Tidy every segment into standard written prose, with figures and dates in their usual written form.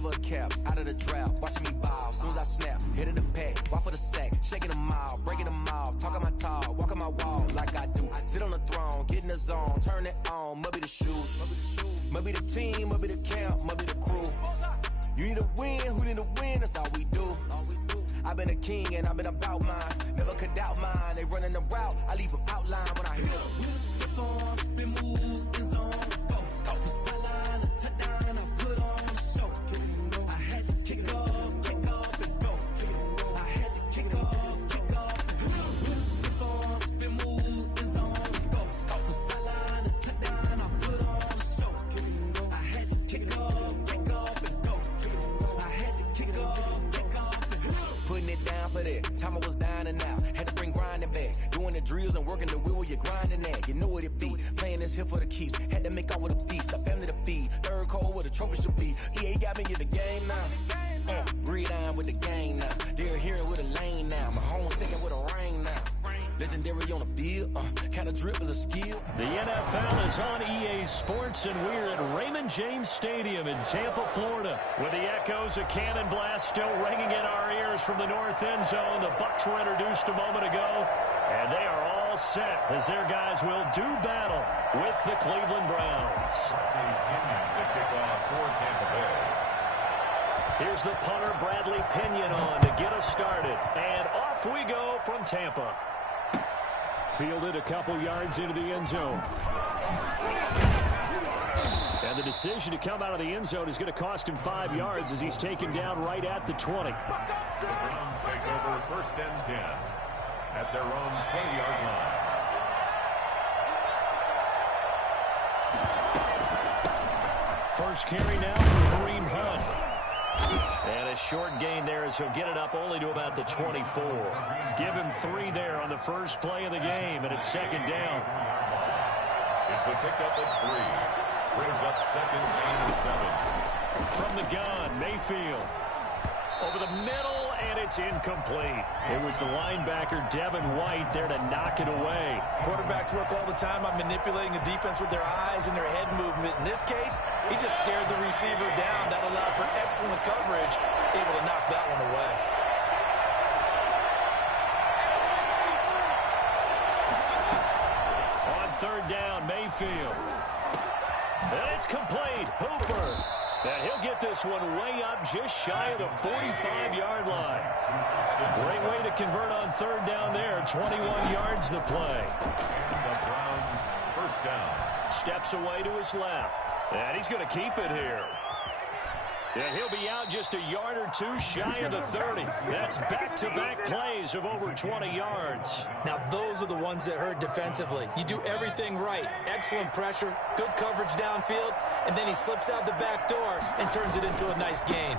never a cap, out of the draft, watching me ball. Soon as I snap, hit of the pack, walk for the sack, shaking them all, breaking them all, talking my talk, walking my wall like I do. Sit on the throne, get in the zone, turn it on, must be the shoes, must be the team, must be the camp, must be the crew. You need a win, who need a win, that's all we do. I've been a king and I've been about mine, never could doubt mine. They running the route, I leave them outline when I hit them. You step on, spin move, in zone, let's go. Off the sideline, a touchdown, I put on the show. I had to kick off and go. I had to kick off and go. Step on, spin move, in zone, let's go. Off the sideline, a touchdown, I put on the show. I had to kick off and go. I had to kick off and go. Putting it down for that, time I was down and out. Had to bring grinding back, doing the drills and working the wheel where you're grinding at. You know what it be, playing this here for the keeps. Had to make off with a feast, a family to feed. Third cold where the trophy should be. EA got me in the game now. Breathe on with the game now. They're here with a lane now. My home second with a rain now. Legendary on the field, kind of drip is a skill. The NFL is on EA Sports, and we're at Raymond James Stadium in Tampa, Florida, with the echoes of Cannon Blast still ringing in our ears from the north end zone. The Bucs were introduced a moment ago, and they are all set as their guys will do battle with the Cleveland Browns. The kickoff for Tampa Bay. Here's the punter, Bradley Pinion, on to get us started, and off we go from Tampa. Fielded a couple yards into the end zone. And the decision to come out of the end zone is going to cost him 5 yards as he's taken down right at the 20. The Browns take over 1st and 10 at their own 20-yard line. First carry now for Kareem Hunt. And a short gain there as he'll get it up only to about the 24. Give him 3 there on the first play of the game, and it's 2nd down. It's a pickup at 3. Brings up 2nd and 7. From the gun, Mayfield. Over the middle, and it's incomplete. It was the linebacker, Devin White, there to knock it away. Quarterbacks work all the time on manipulating a defense with their eyes and their head movement. In this case, he just stared the receiver down. That allowed for excellent coverage, able to knock that one away. On 3rd down, Mayfield. And it's complete. Hooper. And he'll get this one way up just shy of the 45-yard line. Great way to convert on 3rd down there. 21 yards the play. And the Browns 1st down. Steps away to his left. And he's going to keep it here. And he'll be out just a yard or 2 shy of the 30. That's back-to-back plays of over 20 yards. Now, those are the ones that hurt defensively. You do everything right. Excellent pressure, good coverage downfield, and then he slips out the back door and turns it into a nice gain.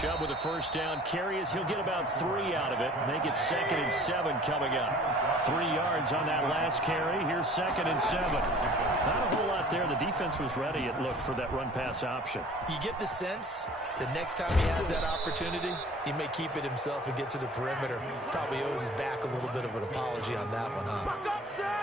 Chubb with a 1st down carry as he'll get about 3 out of it. Make it 2nd and 7 coming up. 3 yards on that last carry. Here's 2nd and 7. Not a whole lot there. The defense was ready, it looked, for that run-pass option. You get the sense the next time he has that opportunity, he may keep it himself and get to the perimeter. Probably owes his back a little bit of an apology on that one, huh?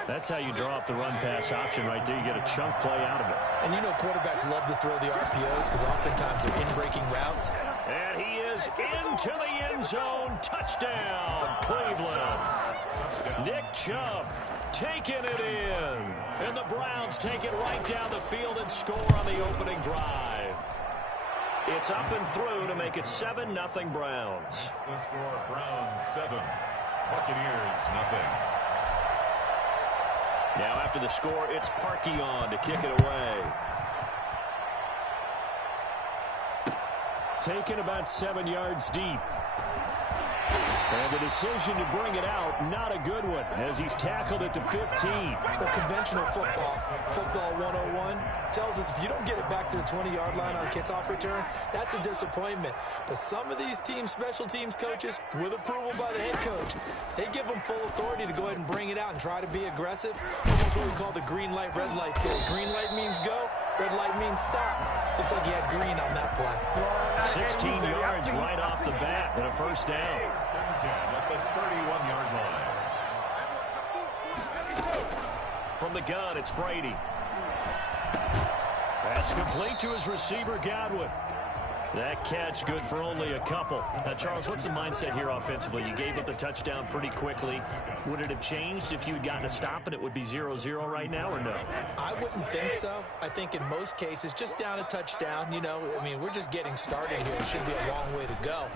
That's how you draw up the run-pass option right there. You get a chunk play out of it. And you know quarterbacks love to throw the RPOs because oftentimes they're in-breaking routes. And he is into the end zone. Touchdown, Cleveland. Nick Chubb taking it in. And the Browns take it right down the field and score on the opening drive. It's up and through to make it 7-0 Browns. The score, Browns 7, Buccaneers 0. Now after the score, it's Parkey on to kick it away. Taken about 7 yards deep. And the decision to bring it out, not a good one, as he's tackled it to 15. Well, conventional football 101, tells us if you don't get it back to the 20-yard line on kickoff return, that's a disappointment. But some of these special teams coaches, with approval by the head coach, they give them full authority to go ahead and bring it out and try to be aggressive. Almost what we call the green light, red light theory. Green light means go, red light means stop. Looks like he had green on that play. 16 yards right off the bat and a 1st down. At the 31-yard line. From the gun, it's Brady. That's complete to his receiver, Godwin. That catch good for only a couple. Now, Charles, what's the mindset here offensively? You gave up the touchdown pretty quickly. Would it have changed if you had gotten a stop and it would be 0-0 right now, or no? I wouldn't think so. I think in most cases, just down a touchdown, I mean, we're just getting started here. It should be a long way to go.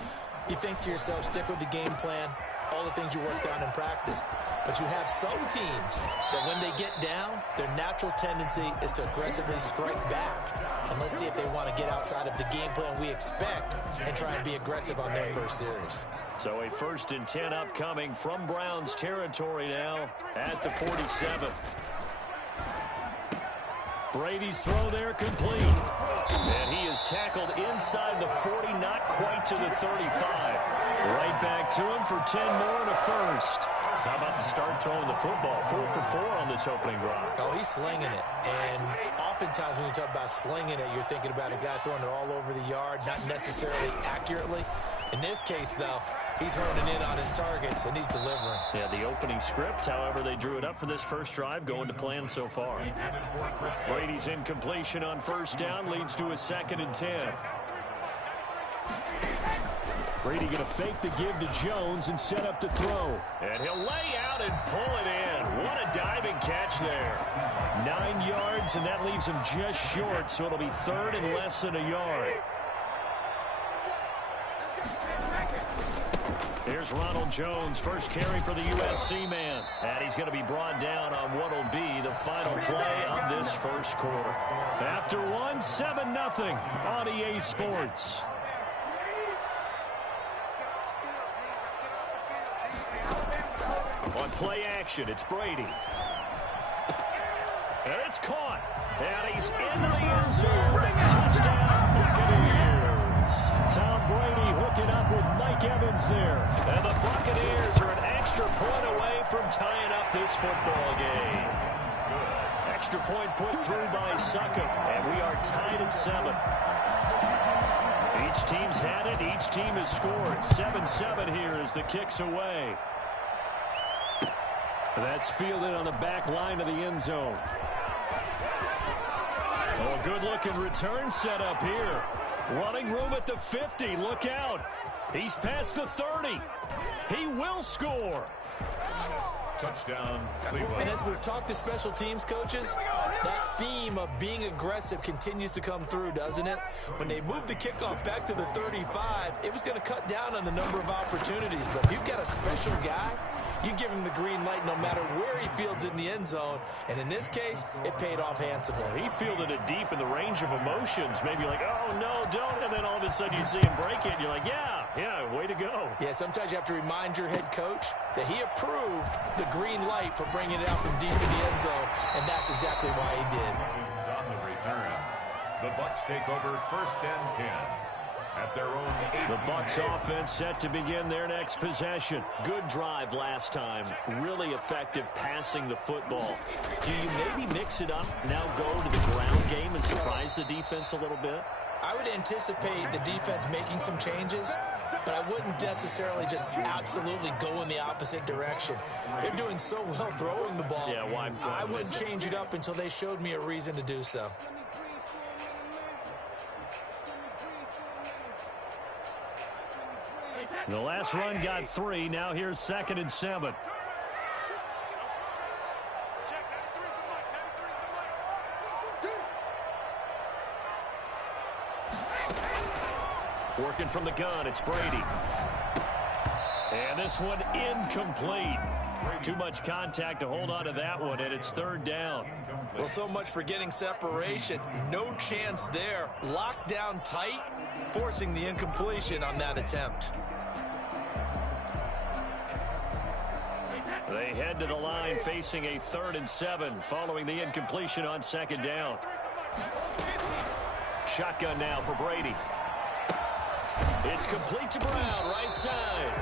You think to yourself, stick with the game plan, all the things you worked on in practice. But you have some teams that when they get down, their natural tendency is to aggressively strike back. And let's see if they want to get outside of the game plan we expect and try and be aggressive on their first series. So a 1st and 10 upcoming from Browns territory now at the 47. Brady's throw there complete. And he is tackled inside the 40, not quite to the 35. Right back to him for 10 more and a first. How about the start throwing the football? 4 for 4 on this opening drive. Oh, he's slinging it. And oftentimes when you talk about slinging it, you're thinking about a guy throwing it all over the yard, not necessarily accurately. In this case, though, he's honing in on his targets, and he's delivering. Yeah, the opening script, however, they drew it up for this first drive, going to plan so far. Brady's incompletion on first down leads to a 2nd and 10. Brady going to fake the give to Jones and set up to throw. And he'll lay out and pull it in. What a diving catch there. 9 yards, and that leaves him just short, so it'll be 3rd and less than a yard. Here's Ronald Jones, first carry for the USC man. And he's going to be brought down on what will be the final play of this first quarter. After one, 7-0 on EA Sports. On play action, it's Brady. And it's caught. And he's into the end zone. Touchdown, Buccaneers. Tom Brady hooking up with Mike Evans there. And the Buccaneers are an extra point away from tying up this football game. Extra point put through by Succop. And we are tied at 7. Each team's had it. Each team has scored. 7-7 here as the kick's away. That's fielded on the back line of the end zone. Oh, good-looking return set up here. Running room at the 50. Look out. He's past the 30. He will score. Touchdown, Cleveland. And as we've talked to special teams coaches, that theme of being aggressive continues to come through, doesn't it? When they moved the kickoff back to the 35, it was going to cut down on the number of opportunities. But if you've got a special guy, you give him the green light no matter where he fields in the end zone. And in this case, it paid off handsomely. He fielded it deep in the range of emotions. Maybe like, oh, no, don't. And then all of a sudden you see him break it, and you're like, yeah, way to go. Yeah, sometimes you have to remind your head coach that he approved the green light for bringing it out from deep in the end zone, and that's exactly why he did. On the return, the Bucs take over 1st and 10 at their own 8. The Bucs offense set to begin their next possession. Good drive last time. Really effective passing the football. Do you maybe mix it up, now go to the ground game and surprise the defense a little bit? I would anticipate the defense making some changes, but I wouldn't necessarily just absolutely go in the opposite direction. They're doing so well throwing the ball. Yeah, why I wouldn't change it up until they showed me a reason to do so. The last run got 3. Now here's 2nd and 7. Working from the gun, it's Brady. And this one incomplete. Too much contact to hold on to that one, and it's 3rd down. Well, so much for getting separation. No chance there. Locked down tight, forcing the incompletion on that attempt. They head to the line facing a 3rd and 7 following the incompletion on 2nd down. Shotgun now for Brady. It's complete to Brown, right side.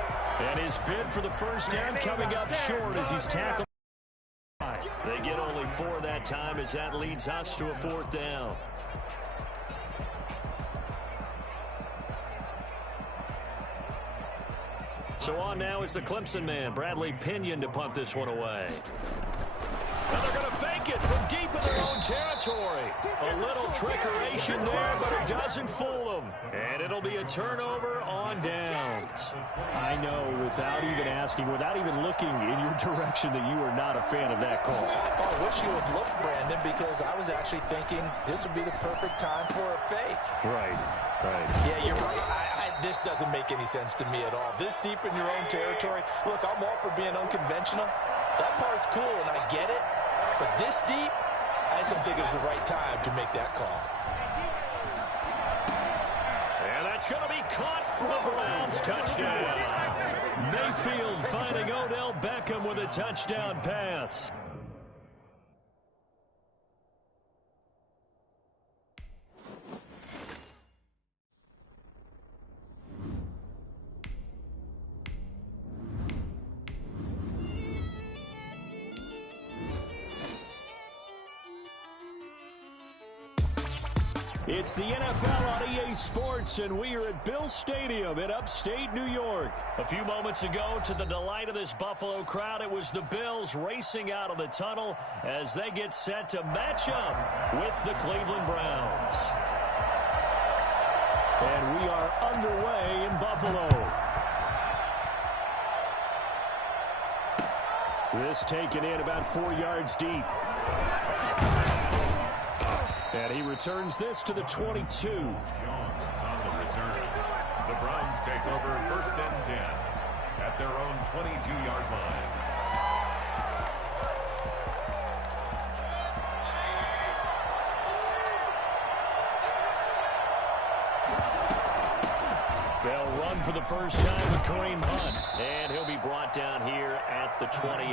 And his bid for the first down coming up short as he's tackled. They get only 4 that time as that leads us to a 4th down. So on now is the Clemson man, Bradley Pinion, to punt this one away. And they're going to fake it from deep in their own territory. territory. A little trickeration there, but it doesn't fool them. And it'll be a turnover on downs. I know, without even asking, without even looking in your direction, that you are not a fan of that call. Oh, I wish you would look, Brandon, because I was actually thinking this would be the perfect time for a fake. Right. Yeah, you're right. This doesn't make any sense to me at all. This deep in your own territory. Look, I'm all for being unconventional. That part's cool, and I get it. But this deep, I just don't think it was the right time to make that call. And that's going to be caught for the Browns. Touchdown. Mayfield finding Odell Beckham with a touchdown pass. It's the NFL on EA Sports, and we are at Bill Stadium in upstate New York. A few moments ago, to the delight of this Buffalo crowd, it was the Bills racing out of the tunnel as they get set to match up with the Cleveland Browns. And we are underway in Buffalo. This taken in about 4 yards deep. And he returns this to the 22. Jones on the return. The Browns take over 1st and 10 at their own 22-yard line. They'll run for the first time with Kareem Hunt, and he'll be brought down here at the 28.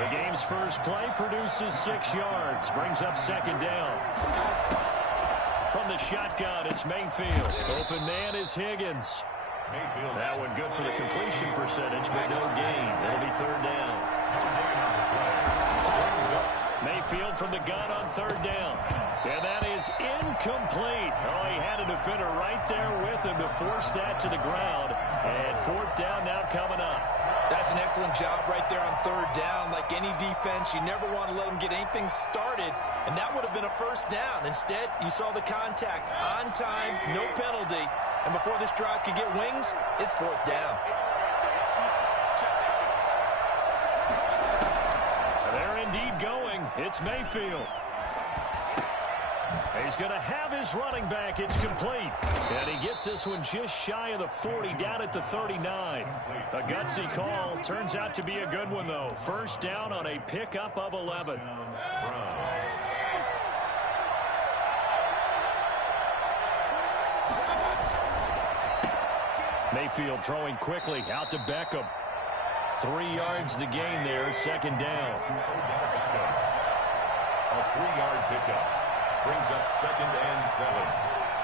The game's first play produces 6 yards, brings up 2nd down. From the shotgun, it's Mayfield. Open man is Higgins. That one good for the completion percentage, but no gain. It'll be 3rd down. Mayfield from the gun on 3rd down. And that is incomplete. Oh, he had a defender right there with him to force that to the ground. And 4th down now coming up. That's an excellent job right there on 3rd down. Like any defense, you never want to let them get anything started, and that would have been a 1st down. Instead, you saw the contact on time, no penalty, and before this drive could get wings, it's 4th down. They're indeed going. It's Mayfield. He's going to have his running back. It's complete. And he gets this one just shy of the 40, down at the 39. A gutsy call. Turns out to be a good one, though. 1st down on a pickup of 11. Mayfield throwing quickly out to Beckham. 3 yards the gain there. 2nd down. A 3-yard pickup. Brings up 2nd and 7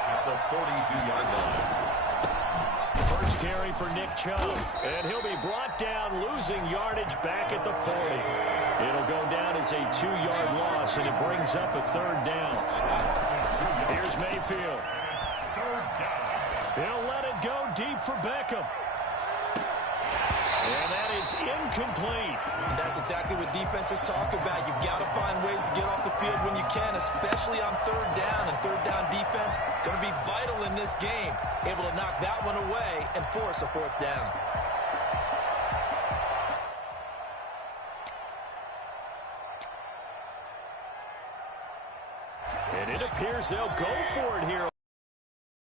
at the 42-yard line. First carry for Nick Chubb, and he'll be brought down, losing yardage back at the 40. It'll go down as a 2-yard loss, and it brings up a 3rd down. Here's Mayfield. He'll let it go deep for Beckham. And that is incomplete. And that's exactly what defenses talk about. You've got to find ways to get off the field when you can, especially on 3rd down. And 3rd down defense going to be vital in this game. Able to knock that one away and force a 4th down. And it appears they'll go for it here.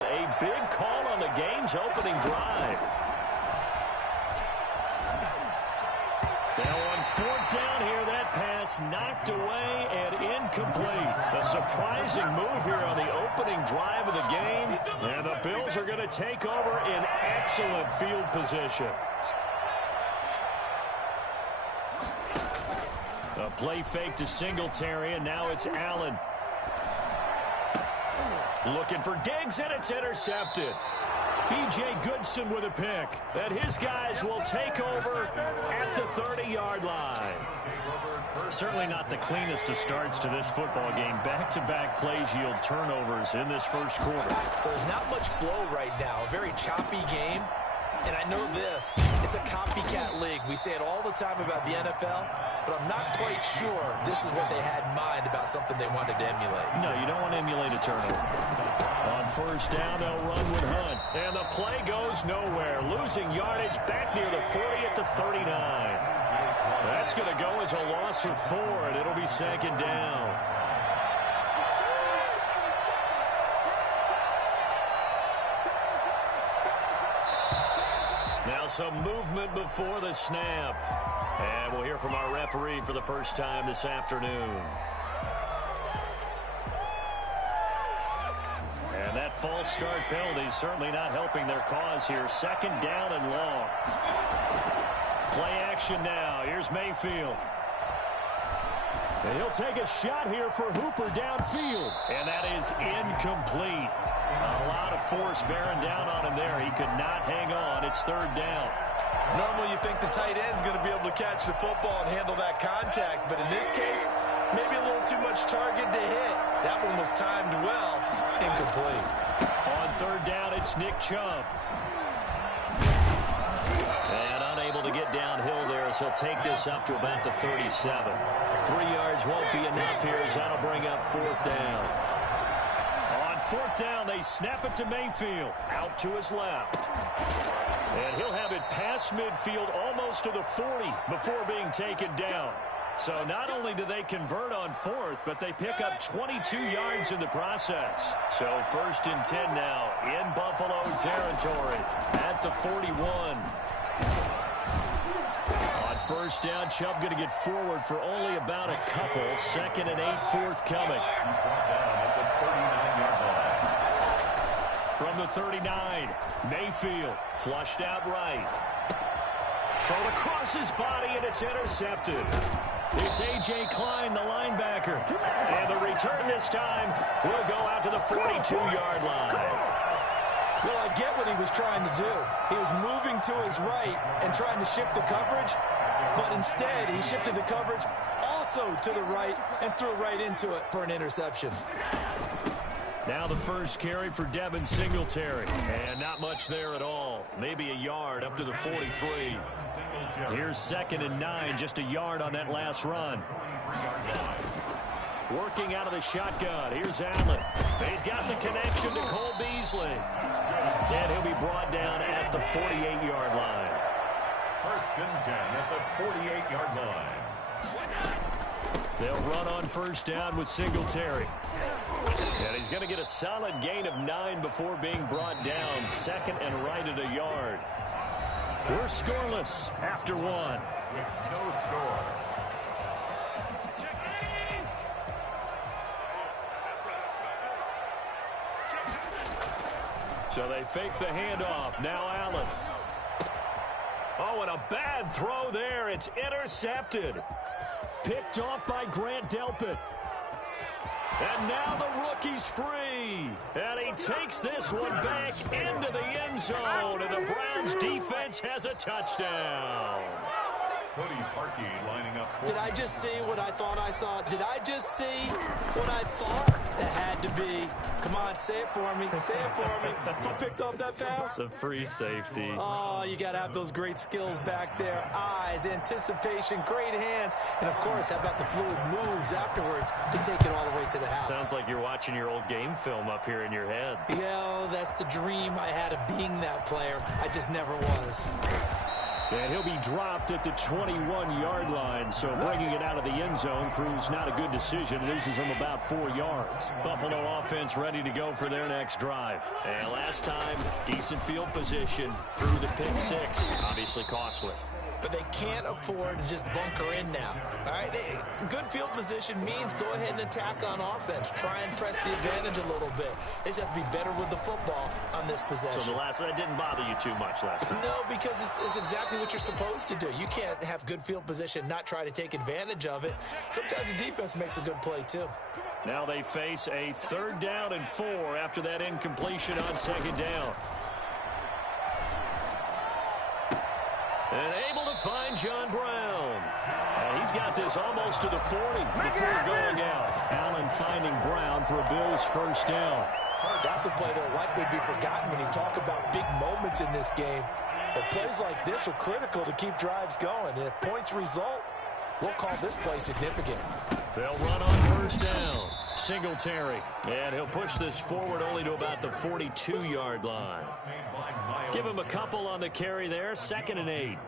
A big call on the game's opening drive. Now on 4th down here, that pass knocked away and incomplete. A surprising move here on the opening drive of the game. And the Bills are going to take over in excellent field position. A play fake to Singletary, and now it's Allen. Looking for Diggs, and it's intercepted. B.J. Goodson with a pick. And his guys will take over at the 30-yard line. Certainly not the cleanest of starts to this football game. Back-to-back plays yield turnovers in this 1st quarter. So there's not much flow right now. A very choppy game. And I know this, it's a copycat league. We say it all the time about the NFL, but I'm not quite sure this is what they had in mind about something they wanted to emulate. No, you don't want to emulate a turnover. On first down, they'll run with Hunt. And the play goes nowhere. Losing yardage back near the 40 at the 39. That's going to go as a loss of 4, and it'll be second down. Now some movement before the snap. And we'll hear from our referee for the first time this afternoon. And that false start penalty is certainly not helping their cause here. Second down and long. Play action now. Here's Mayfield. And he'll take a shot here for Hooper downfield. And that is incomplete. A lot of force bearing down on him there. He could not hang on. It's third down. Normally you think the tight end's going to be able to catch the football and handle that contact. But in this case, maybe a little too much target to hit. That one was timed well. Incomplete. On third down, it's Nick Chubb. And unable to get downhill there as he'll take this up to about the 37. 3 yards won't be enough here as that'll bring up fourth down. On fourth down, they snap it to Mayfield. Out to his left. And he'll have it past midfield almost to the 40 before being taken down. So not only do they convert on fourth, but they pick up 22 yards in the process. So first and 10 now in Buffalo territory at the 41. On first down, Chubb going to get forward for only about a couple. Second and 8 forthcoming. From the 39, Mayfield flushed out right. Thrown across his body, and it's intercepted. It's A.J. Klein, the linebacker. And the return this time will go out to the 42-yard line. Well, I get what he was trying to do. He was moving to his right and trying to shift the coverage, but instead he shifted the coverage also to the right and threw right into it for an interception. Now the first carry for Devin Singletary. And not much there at all. Maybe a yard up to the 43. Here's second and 9, just a yard on that last run. Working out of the shotgun. Here's Allen. He's got the connection to Cole Beasley. And he'll be brought down at the 48-yard line. First and 10 at the 48-yard line. They'll run on first down with Singletary. And he's going to get a solid gain of 9 before being brought down. Second and right at a yard. We're scoreless after 1. No score. So they fake the handoff. Now Allen. Oh, and a bad throw there. It's intercepted. Picked off by Grant Delpit. And now the rookie's free. And he takes this one back into the end zone. And the Browns defense has a touchdown. Cody Parkey lining up. Did I just see what I thought I saw? Did I just see what I thought? That had to be. Come on, say it for me. Say it for me. Who picked up that pass? The free safety. Oh, you got to have those great skills back there. Eyes, anticipation, great hands. And, of course, how about the fluid moves afterwards to take it all the way to the house? Sounds like you're watching your old game film up here in your head. Yeah, that's the dream I had of being that player. I just never was. And he'll be dropped at the 21-yard line, so bringing it out of the end zone proves not a good decision. Loses him about 4 yards. Buffalo offense ready to go for their next drive. And last time, decent field position through the pick 6. Obviously costly. But they can't afford to just bunker in now. All right, good field position means go ahead and attack on offense. Try and press the advantage a little bit. They just have to be better with the football on this possession. So the last one, that didn't bother you too much last time? No, because it's exactly what you're supposed to do. You can't have good field position, not try to take advantage of it. Sometimes the defense makes a good play, too. Now they face a 3rd down and 4 after that incompletion on 2nd down. And able to find John Brown. And he's got this almost to the 40 before going out. Allen finding Brown for a Bills first down. That's a play that will likely be forgotten when you talk about big moments in this game. But plays like this are critical to keep drives going. And if points result, we'll call this play significant. They'll run on first down. Singletary. And he'll push this forward only to about the 42-yard line. Give him a couple on the carry there. 2nd and 8.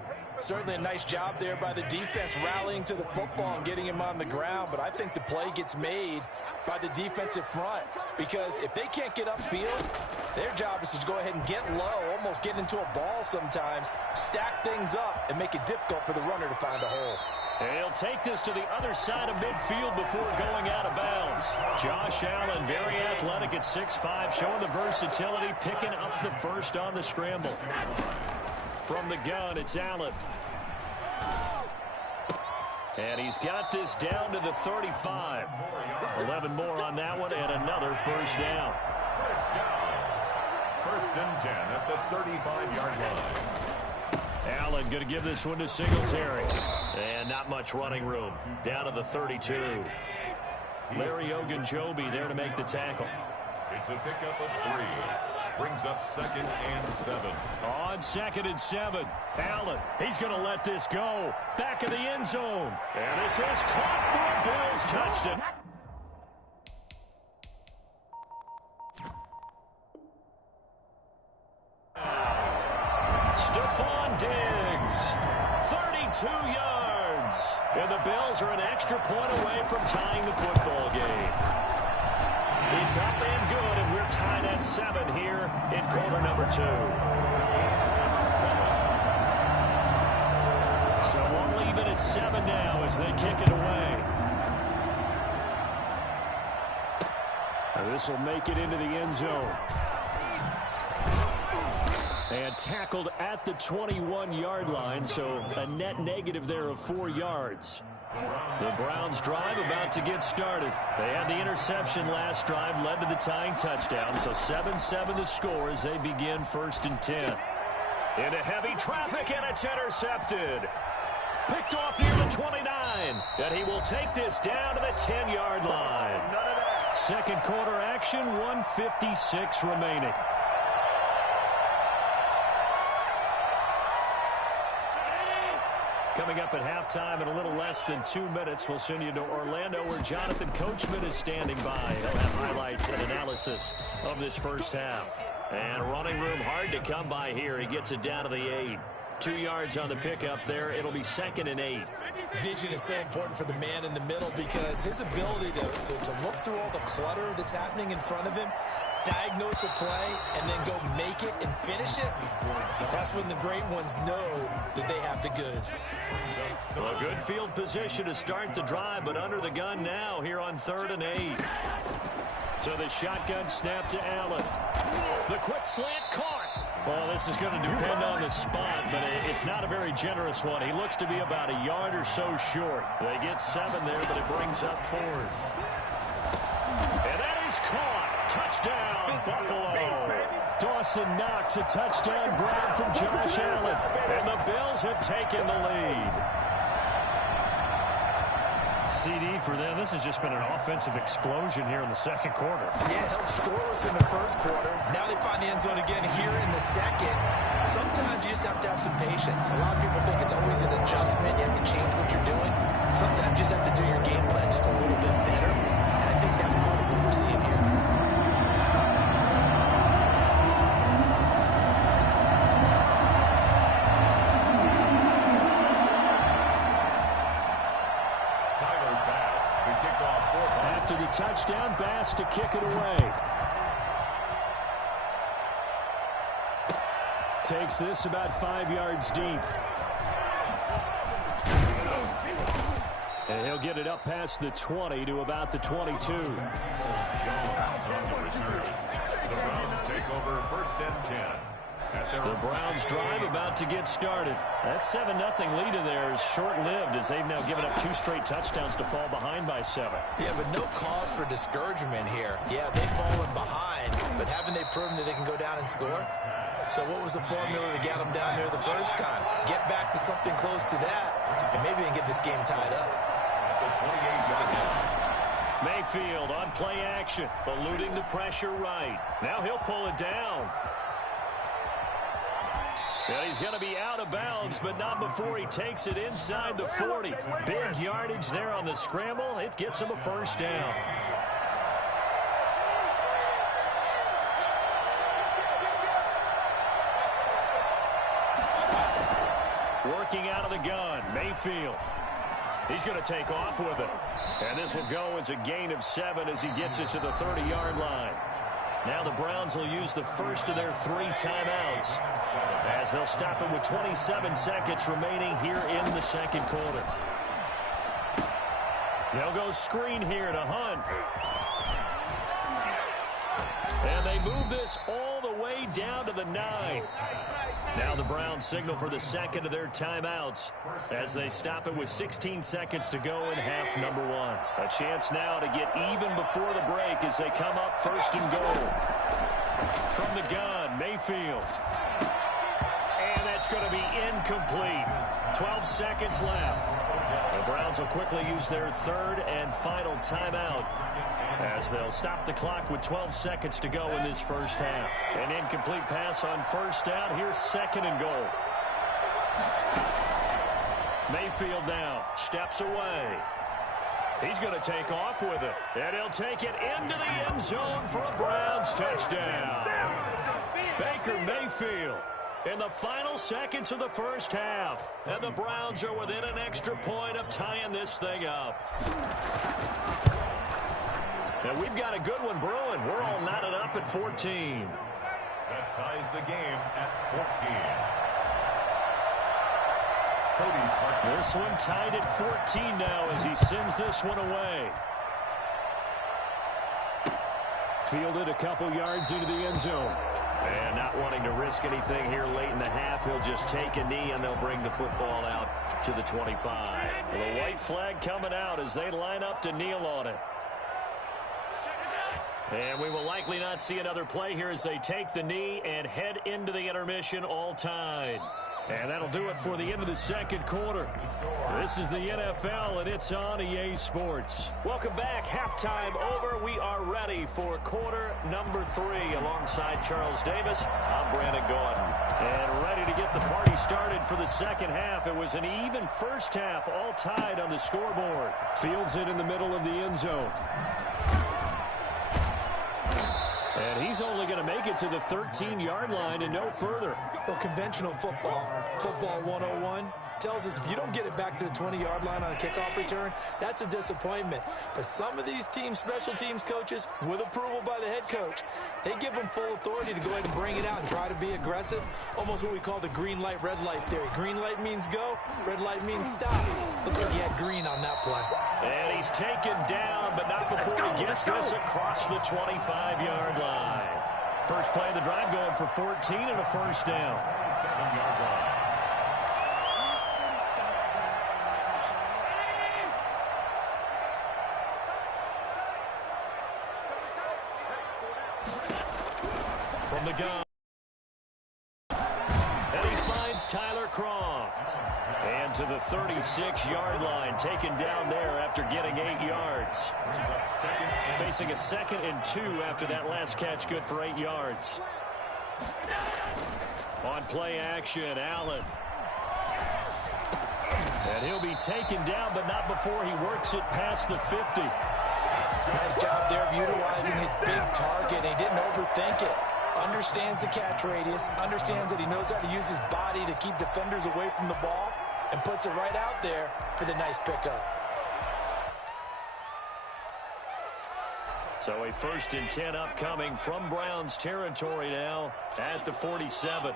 Certainly a nice job there by the defense rallying to the football and getting him on the ground. But I think the play gets made by the defensive front. Because if they can't get upfield, their job is to go ahead and get low, almost get into a ball sometimes, stack things up, and make it difficult for the runner to find a hole. And he'll take this to the other side of midfield before going out of bounds. Josh Allen, very athletic at 6'5", showing the versatility, picking up the first on the scramble. From the gun, it's Allen. And he's got this down to the 35. 11 more on that one, and another first down. First and 10 at the 35-yard line. Allen going to give this one to Singletary. And not much running room. Down to the 32. Larry Ogunjobi there to make the tackle. It's a pickup of 3. Brings up 2nd and 7. On 2nd and 7. Allen, he's going to let this go. Back of the end zone. And this is caught for a Bills touchdown. Stephon Diggs, 32 yards. And the Bills are an extra point away from tying the football game. It's up and good, and we're tied at 7 here in quarter number 2. So we'll leave it at 7 now as they kick it away. And this will make it into the end zone. And tackled at the 21-yard line, so a net negative there of 4 yards. The Browns drive about to get started. They had the interception last drive, led to the tying touchdown, so 7-7 the score as they begin 1st and 10. Into heavy traffic, and it's intercepted. Picked off near the 29, and he will take this down to the 10-yard line. Second quarter action, 1:56 remaining. Coming up at halftime in a little less than 2 minutes, we'll send you to Orlando where Jonathan Coachman is standing by. He'll have highlights and analysis of this first half. And running room hard to come by here. He gets it down to the 8. 2 yards on the pickup there. It'll be 2nd and 8. Vision is so important for the man in the middle because his ability to look through all the clutter that's happening in front of him, diagnose a play, and then go make it and finish it, that's when the great ones know that they have the goods. Well, good field position to start the drive, but under the gun now here on 3rd and 8. So the shotgun snap to Allen. The quick slant caught. Well, this is going to depend on the spot, but it's not a very generous one. He looks to be about a yard or so short. They get 7 there, but it brings up 4th. And that is caught. Touchdown, Buffalo. Dawson Knox, a touchdown grab from Josh Allen. And the Bills have taken the lead. CD for them. This has just been an offensive explosion here in the second quarter. Yeah, held scoreless in the first quarter. Now they find the end zone again here in the second. Sometimes you just have to have some patience. A lot of people think it's always an adjustment. You have to change what you're doing. Sometimes you just have to do your game plan just a little bit better. And I think that's part of what we're seeing here. After the touchdown, Bass to kick it away. Takes this about 5 yards deep. And he'll get it up past the 20 to about the 22. The Browns take over 1st and 10. The Browns drive about to get started. That 7-0 lead in there is short-lived as they've now given up 2 straight touchdowns to fall behind by 7. Yeah, but no cause for discouragement here. Yeah, they've fallen behind, but haven't they proven that they can go down and score? So what was the formula that got them down there the first time? Get back to something close to that, and maybe they can get this game tied up. Mayfield on play action, eluding the pressure right. Now he'll pull it down. And he's going to be out of bounds, but not before he takes it inside the 40. Big yardage there on the scramble. It gets him a first down. Working out of the gun, Mayfield. He's going to take off with it. And this will go as a gain of 7 as he gets it to the 30-yard line. Now the Browns will use the first of their 3 timeouts as they'll stop it with 27 seconds remaining here in the second quarter. They'll go screen here to Hunt. And they move this all the way down to the 9. Now the Browns signal for the second of their timeouts as they stop it with 16 seconds to go in half number 1. A chance now to get even before the break as they come up first and goal. From the gun, Mayfield. And that's going to be incomplete. 12 seconds left. The Browns will quickly use their third and final timeout as they'll stop the clock with 12 seconds to go in this first half. An incomplete pass on first down. Here's second and goal. Mayfield now steps away. He's going to take off with it. And he'll take it into the end zone for a Browns touchdown. Baker Mayfield in the final seconds of the first half. And the Browns are within an extra point of tying this thing up. And we've got a good one brewing. We're all knotted up at 14. That ties the game at 14. This one tied at 14 now as he sends this one away. Fielded a couple yards into the end zone. And not wanting to risk anything here late in the half, he'll just take a knee and they'll bring the football out to the 25. The white flag coming out as they line up to kneel on it. And we will likely not see another play here as they take the knee and head into the intermission all tied. And that'll do it for the end of the second quarter. This is the NFL, and it's on EA Sports. Welcome back. Halftime over. We are ready for quarter number 3. Alongside Charles Davis, I'm Brandon Gordon. And ready to get the party started for the second half. It was an even first half, all tied on the scoreboard. Fields it in the middle of the end zone. And he's only going to make it to the 13-yard line and no further. Well, conventional football 101, tells us if you don't get it back to the 20-yard line on a kickoff return, that's a disappointment. But some of these teams, special teams coaches, with approval by the head coach, they give them full authority to go ahead and bring it out and try to be aggressive. Almost what we call the green light, red light theory. Green light means go, red light means stop. Looks like he had green on that play. And he's taken down, but not before he gets this across the 25-yard line. First play of the drive going for 14 and a first down. 7-yard line. From the gun. And he finds Tyler Kroft. And to the 36-yard line, taken down there after getting 8 yards. Facing a 2nd and 2 after that last catch, good for 8 yards. On play action, Allen. And he'll be taken down, but not before he works it past the 50. Nice job there of utilizing his big target. He didn't overthink it. Understands the catch radius, understands that he knows how to use his body to keep defenders away from the ball, and puts it right out there for the nice pickup. So a 1st and 10 upcoming from Browns territory now at the 47.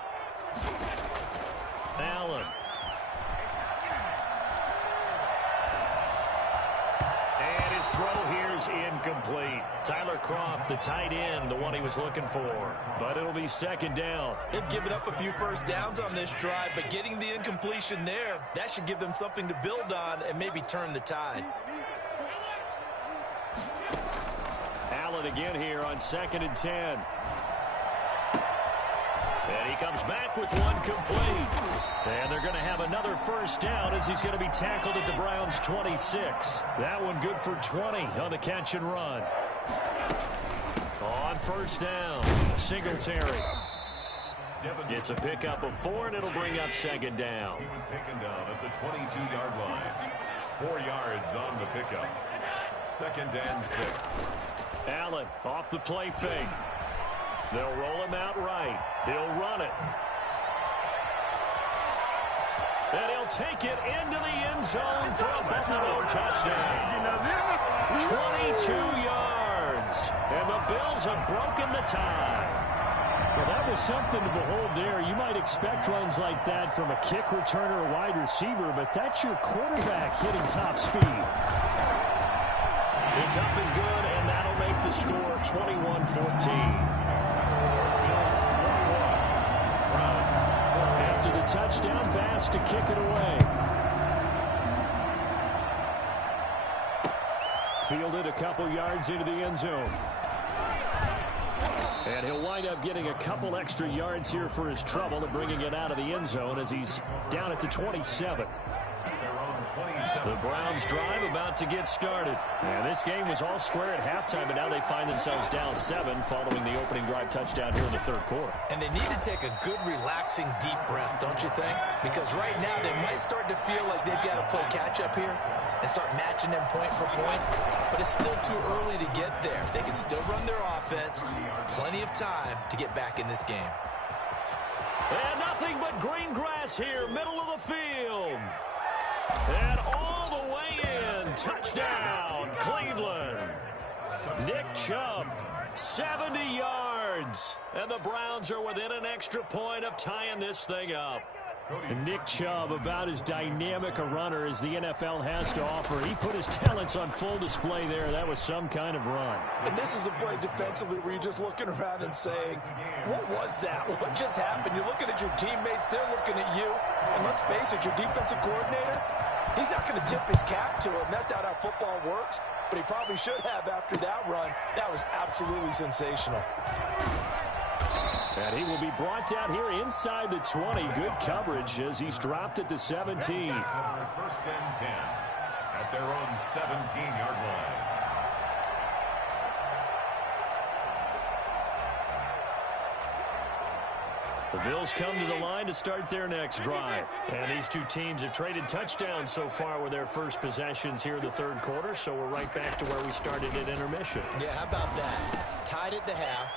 Allen. And his throw here is incomplete. Tyler Kroft, the tight end, the one he was looking for. But it'll be 2nd down. They've given up a few first downs on this drive, but getting the incompletion there, that should give them something to build on and maybe turn the tide. Allen again here on 2nd and 10. And he comes back with one complete. And they're going to have another first down as he's going to be tackled at the Browns' 26. That one good for 20 on the catch and run. On first down, Singletary. It's a pickup of 4, and it'll bring up second down. He was taken down at the 22-yard line. 4 yards on the pickup. 2nd and 6. Allen off the play fake. They'll roll him out right. He'll run it. And he'll take it into the end zone for a Buffalo touchdown. 22 yards. And the Bills have broken the tie. Well, that was something to behold there. You might expect runs like that from a kick returner or wide receiver, but that's your quarterback hitting top speed. It's up and good, and that'll make the score 21-14. After the touchdown, Bass to kick it away. Fielded a couple yards into the end zone. And he'll wind up getting a couple extra yards here for his trouble and bringing it out of the end zone as he's down at the 27. The Browns drive about to get started. And this game was all square at halftime, but now they find themselves down 7 following the opening drive touchdown here in the third quarter. And they need to take a good, relaxing, deep breath, don't you think? Because right now they might start to feel like they've got to play catch-up here and start matching them point for point. But it's still too early to get there. They can still run their offense. Plenty of time to get back in this game. And nothing but green grass here, middle of the field. And all the way in. Touchdown, Cleveland. Nick Chubb, 70 yards. And the Browns are within an extra point of tying this thing up. And Nick Chubb, about as dynamic a runner as the NFL has to offer. He put his talents on full display there. That was some kind of run. And this is a play defensively where you're just looking around and saying, what was that? What just happened? You're looking at your teammates. They're looking at you. And let's face it, your defensive coordinator, he's not going to tip his cap to him. That's not how football works. But he probably should have after that run. That was absolutely sensational. And he will be brought down here inside the 20. Good coverage as he's dropped at the 17. 1st and 10 at their own 17-yard line. The Bills come to the line to start their next drive. And these two teams have traded touchdowns so far with their first possessions here in the third quarter, so we're right back to where we started at intermission. Yeah, how about that? Tied at the half.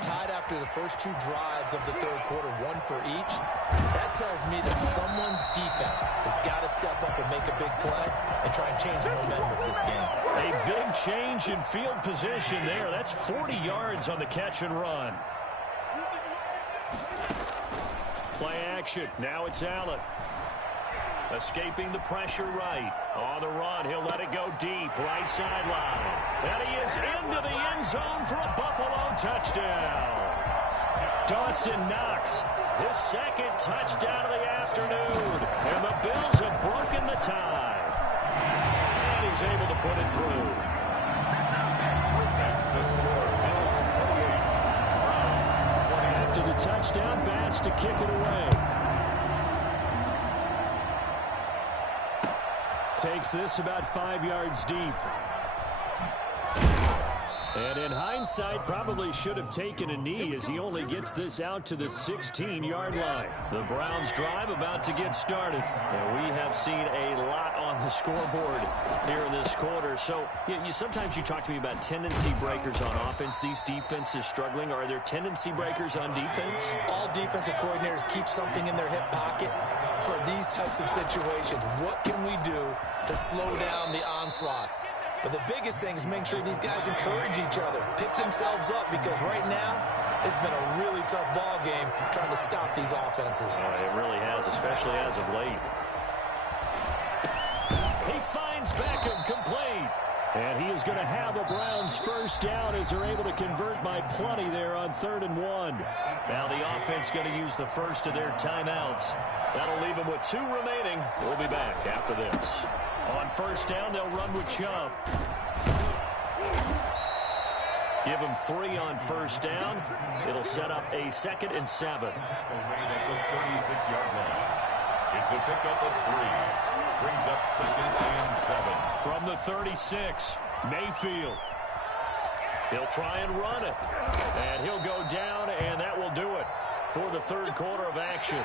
Tied after the first 2 drives of the third quarter, 1 for each. That tells me that someone's defense has got to step up and make a big play and try and change the momentum of this game. A big change in field position there. That's 40 yards on the catch and run. Play action. Now it's Allen. Escaping the pressure right. On the run, he'll let it go deep. Right sideline. And he is into the end zone for a Buffalo touchdown. Dawson Knox, his second touchdown of the afternoon. And the Bills have broken the tie. And he's able to put it through. That's the score. Bills 28. Browns 20. After the touchdown, Bass to kick it away. Takes this about 5 yards deep. And in hindsight, probably should have taken a knee as he only gets this out to the 16-yard line. The Browns drive about to get started. And we have seen a lot on the scoreboard here in this quarter. So sometimes you talk to me about tendency breakers on offense. These defenses struggling. Are there tendency breakers on defense? All defensive coordinators keep something in their hip pocket for these types of situations. What can we do to slow down the onslaught? But the biggest thing is making sure these guys encourage each other, pick themselves up, because right now it's been a really tough ball game trying to stop these offenses. It really has, especially as of late. He finds Beckham complete. And he is going to have the Browns first down as they're able to convert by plenty there on 3rd and 1. Now the offense going to use the first of their timeouts. That'll leave them with 2 remaining. We'll be back after this. On first down, they'll run with Chubb. Give them 3 on first down. It'll set up a 2nd and 7. At the 36-yard line. It's a pickup of 3. Brings up 2nd and 7. From the 36, Mayfield. He'll try and run it. And he'll go down, and that will do it. for the third quarter of action.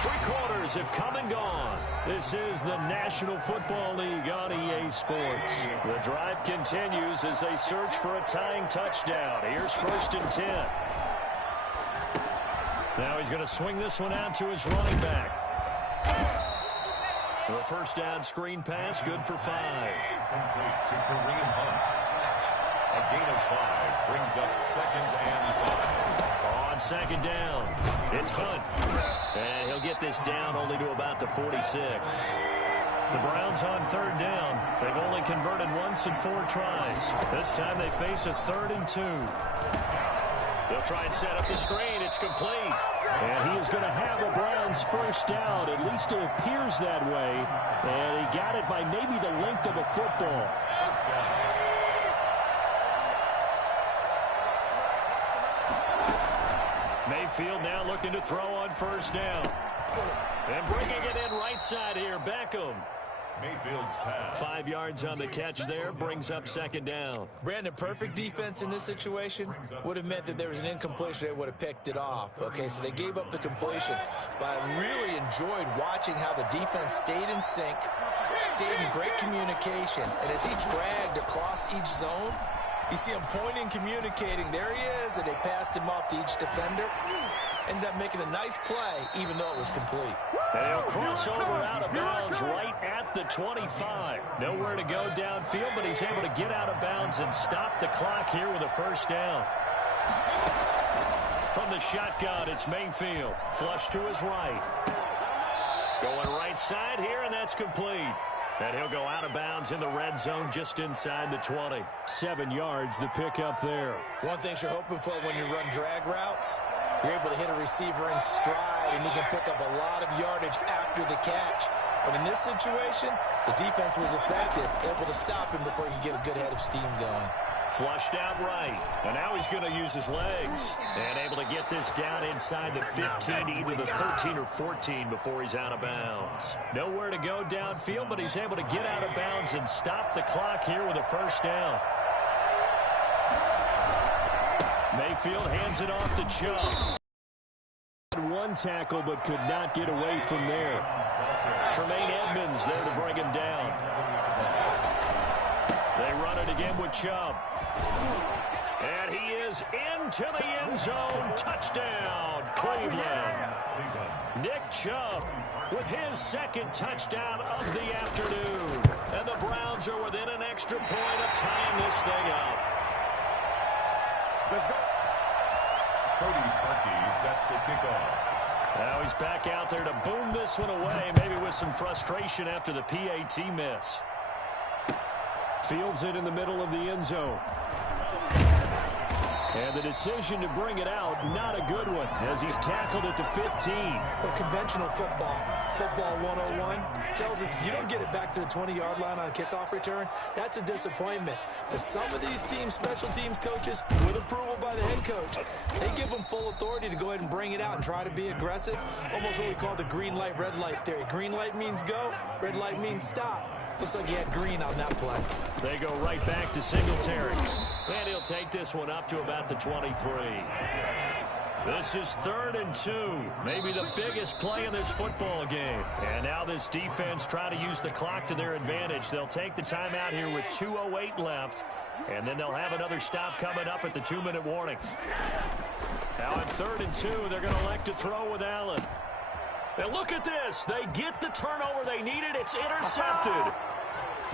3 quarters have come and gone. This is the National Football League on EA Sports. The drive continues as they search for a tying touchdown. Here's 1st and 10. Now he's going to swing this one out to his running back. The first down screen pass, good for 5. Complete to Kareem Hunt. A gain of 5 brings up 2nd and 5. On 2nd down, it's Hunt. And he'll get this down only to about the 46. The Browns on 3rd down. They've only converted once in 4 tries. This time they face a 3rd and 2. They'll try and set up the screen. It's complete. And he is going to have a Browns first down. At least it appears that way. And he got it by maybe the length of a football. First down. Mayfield now looking to throw on 1st down. And bringing it in right side here, Beckham. Mayfield's pass. 5 yards on the catch there, brings up 2nd down. Brandon, perfect defense in this situation would have meant that there was an incompletion. They would have picked it off. Okay, so they gave up the completion. But I really enjoyed watching how the defense stayed in sync, stayed in great communication. And as he dragged across each zone, you see him pointing, communicating. There he is, and they passed him off to each defender. Ended up making a nice play, even though it was complete. And he'll cross over out of bounds right at the 25. Nowhere to go downfield, but he's able to get out of bounds and stop the clock here with a first down. From the shotgun, it's Mayfield. Flush to his right. Going right side here, and that's complete. And he'll go out of bounds in the red zone just inside the 20. 7 yards, the pickup there. One thing you're hoping for when you run drag routes, you're able to hit a receiver in stride, and he can pick up a lot of yardage after the catch. But in this situation, the defense was effective, able to stop him before he could get a good head of steam going. Flushed out right. And now he's going to use his legs. And able to get this down inside the 15, either the 13 or 14 before he's out of bounds. Nowhere to go downfield, but he's able to get out of bounds and stop the clock here with a first down. Mayfield hands it off to Chubb. One tackle, but could not get away from there. Tremaine Edmonds there to bring him down. They run it again with Chubb. And he is into the end zone. Touchdown, Cleveland. Nick Chubb with his 2nd touchdown of the afternoon. And the Browns are within an extra point of tying this thing up. Let's go. Cody Parkey set to kick off. Now he's back out there to boom this one away, maybe with some frustration after the PAT miss. Fields it in the middle of the end zone. And the decision to bring it out, not a good one, as he's tackled at the 15. But conventional football 101, tells us if you don't get it back to the 20-yard line on a kickoff return, that's a disappointment. But some of these teams, special teams coaches, with approval by the head coach, they give them full authority to go ahead and bring it out and try to be aggressive. Almost what we call the green light, red light theory. Green light means go, red light means stop. Looks like he had green on that play. They go right back to Singletary. And he'll take this one up to about the 23. This is 3rd and 2. Maybe the biggest play in this football game. And now this defense trying to use the clock to their advantage. They'll take the timeout here with 2:08 left. And then they'll have another stop coming up at the 2-minute warning. Now on 3rd and 2, they're going to elect to throw with Allen. And look at this. They get the turnover they needed. It's intercepted.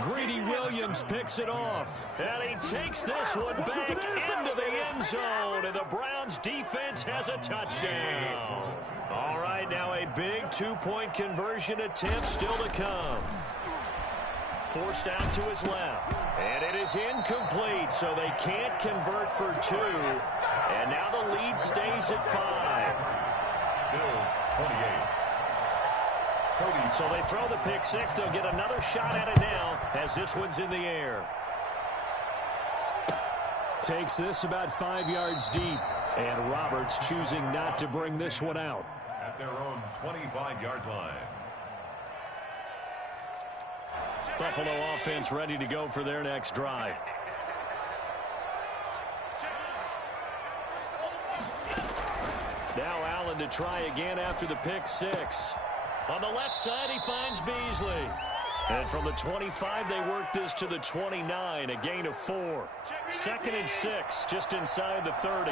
Greedy Williams picks it off. And he takes this one back into the end zone. And the Browns defense has a touchdown. All right, now a big 2-point conversion attempt still to come. Forced out to his left. And it is incomplete, so they can't convert for 2. And now the lead stays at 5. Bills 28. So they throw the pick six. They'll get another shot at it now as this one's in the air. Takes this about 5 yards deep. And Roberts choosing not to bring this one out. At their own 25-yard line. Buffalo offense ready to go for their next drive. Now Allen to try again after the pick six. On the left side, he finds Beasley. And from the 25, they work this to the 29, a gain of 4. 2nd and 6, just inside the 30.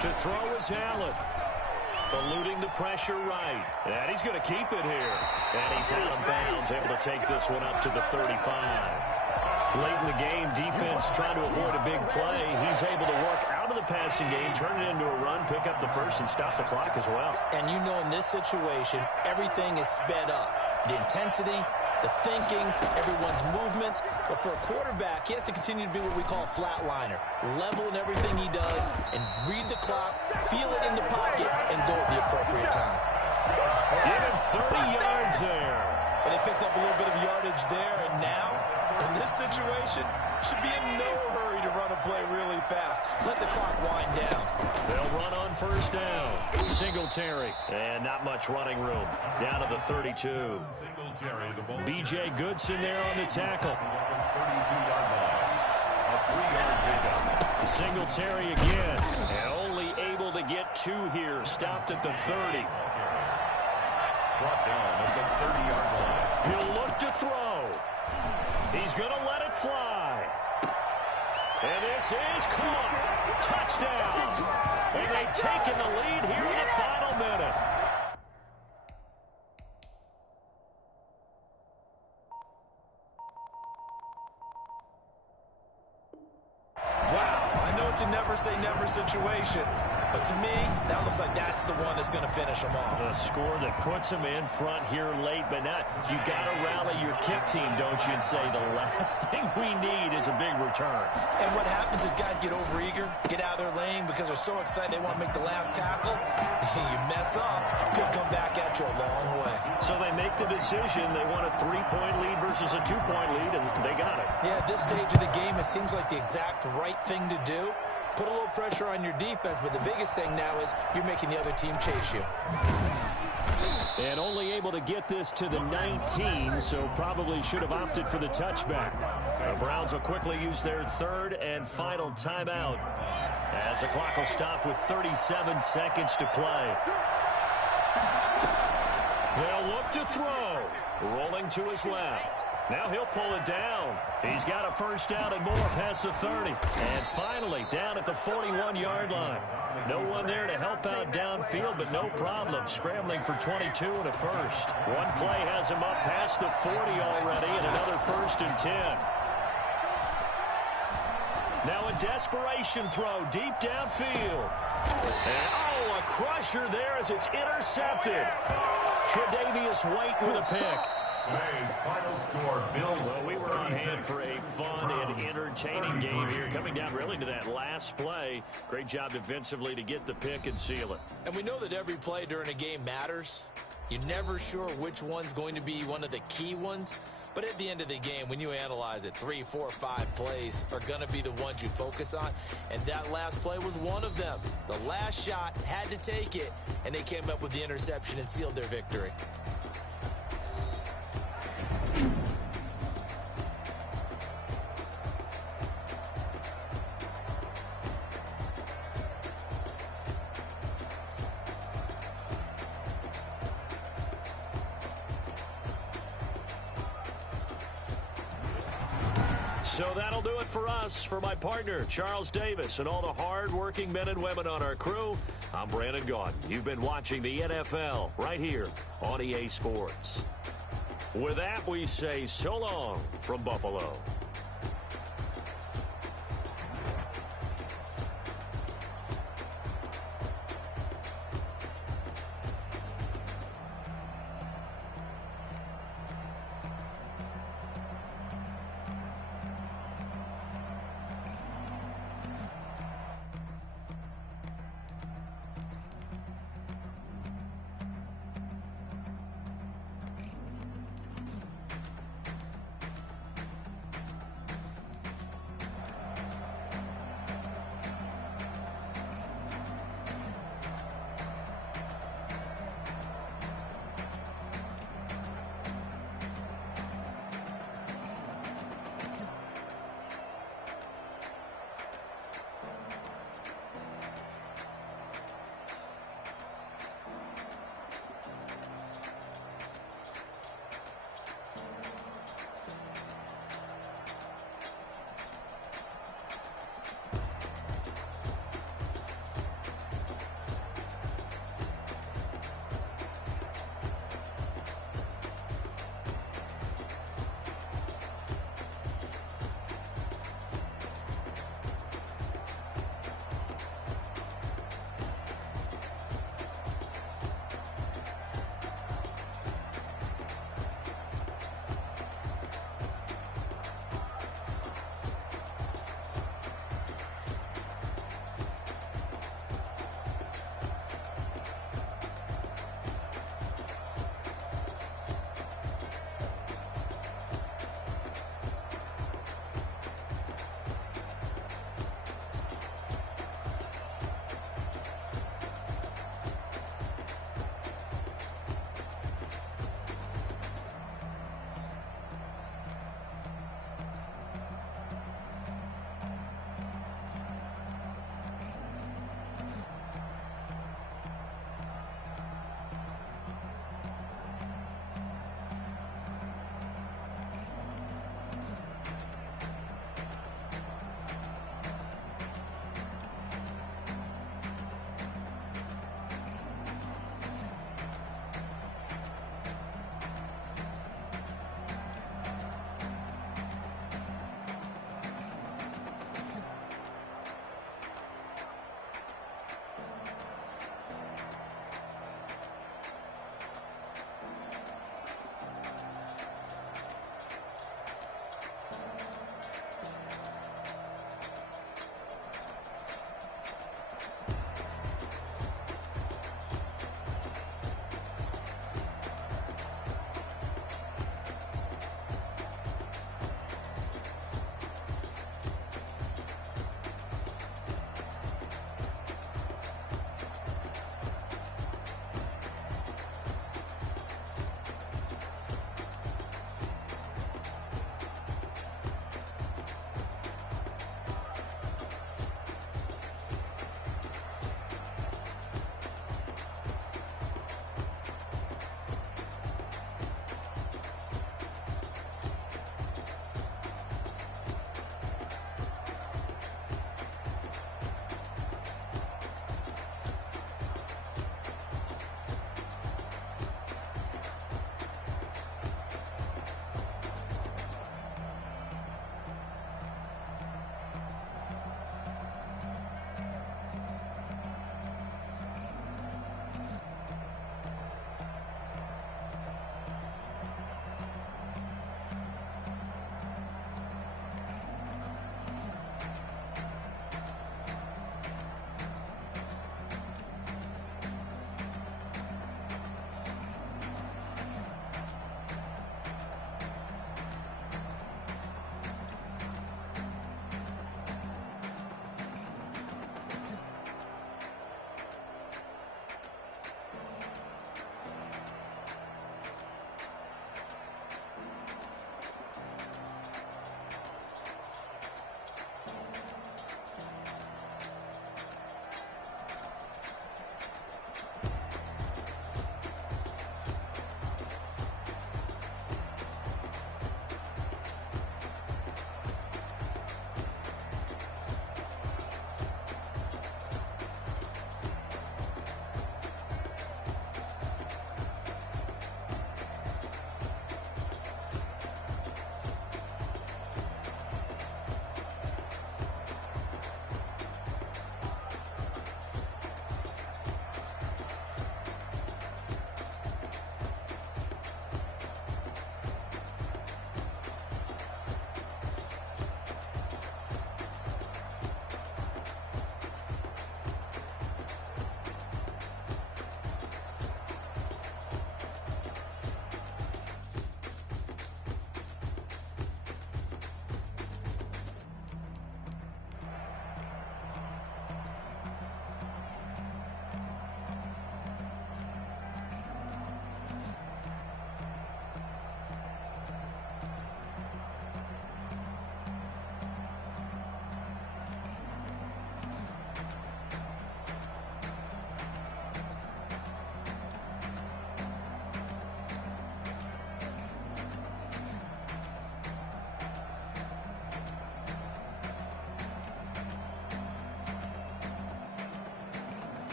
To throw is Allen. Eluding the pressure right. And he's going to keep it here. And he's out of bounds, able to take this one up to the 35. Late in the game, defense trying to avoid a big play. He's able to work out of the passing game, turn it into a run, pick up the first, and stop the clock as well. And you know in this situation, everything is sped up. The intensity, the thinking, everyone's movement. But for a quarterback, he has to continue to be what we call a flatliner. Level in everything he does and read the clock, feel it in the pocket, and go at the appropriate time. Give him 30 yards there. And they picked up a little bit of yardage there, and now, in this situation, should be in no hurry to run a play really fast. Let the clock wind down. They'll run on first down. Singletary. And not much running room. Down to the 32. B.J. Goodson there on the tackle. 32-yard line. A 3-yard pickup. Singletary again. And only able to get 2 here. Stopped at the 30. Brought down at the 30-yard line. He'll look to throw. He's going to let it fly. And this is caught. Touchdown. And they've taken the lead here in the final minute. Wow, I know it's a never-say-never situation, but to me, that looks like that's the one that's going to finish them off. The score that puts them in front here late, but now you got to rally your kick team, don't you, and say the last thing we need is a big return. And what happens is guys get overeager, get out of their lane because they're so excited they want to make the last tackle. You mess up, could come back at you a long way. So they make the decision. They want a 3-point lead versus a 2-point lead, and they got it. Yeah, at this stage of the game, it seems like the exact right thing to do. Put a little pressure on your defense, but the biggest thing now is you're making the other team chase you. And only able to get this to the 19, so probably should have opted for the touchback. The Browns will quickly use their 3rd and final timeout as the clock will stop with 37 seconds to play. They'll look to throw. Rolling to his left. Now he'll pull it down. He's got a first down and more past the 30. And finally down at the 41-yard line. No one there to help out downfield, but no problem. Scrambling for 22 and a first. One play has him up past the 40 already, and another 1st and 10. Now a desperation throw deep downfield. And, oh, a crusher there as it's intercepted. Tre'Davious White with a pick. Today's final score, Bills. Well, we were on hand for a fun and entertaining game here. Coming down really to that last play. Great job defensively to get the pick and seal it. And we know that every play during a game matters. You're never sure which one's going to be one of the key ones. But at the end of the game, when you analyze it, 3, 4, 5 plays are going to be the ones you focus on. And that last play was one of them. The last shot had to take it, and they came up with the interception and sealed their victory. So that'll do it for us. For my partner, Charles Davis, and all the hard-working men and women on our crew, I'm Brandon Gaudin. You've been watching the NFL right here on EA Sports. With that, we say so long from Buffalo.